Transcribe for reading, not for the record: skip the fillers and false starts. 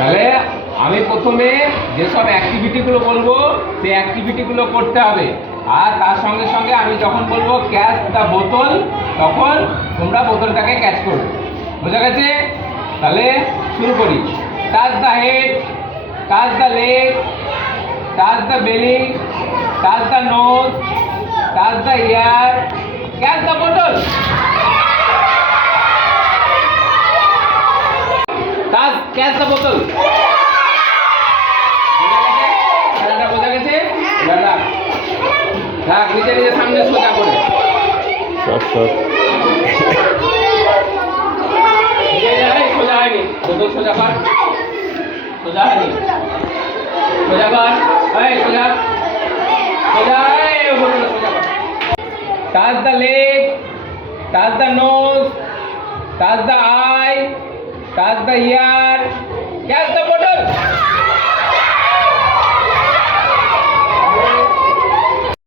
তাহলে আমি প্রথমে যেসব অ্যাক্টিভিটিগুলো বলবো সেই অ্যাক্টিভিটিগুলো করতে হবে, আর তার সঙ্গে সঙ্গে আমি যখন বলবো ক্যাচ দ্য বোতল তখন তোমরা বোতলটাকে ক্যাচ করবে। বোঝা গেছে? তাহলে শুরু করি। Touch the head, touch the leg, touch the belly, touch the nose, touch the ear, catch the বোতল। ক্যাচ দ্য বোতল। বোঝা গেছে? রাখ নিজে নিজে সামনে সোজা করে। সোজা হয়নি, বোতল সোজা কর। সোজা হয়নি, সোজা কর। সোজা সোজা বোতল সোজা কর। Touch the leg, touch the nose, touch the eye, touch the ear, catch the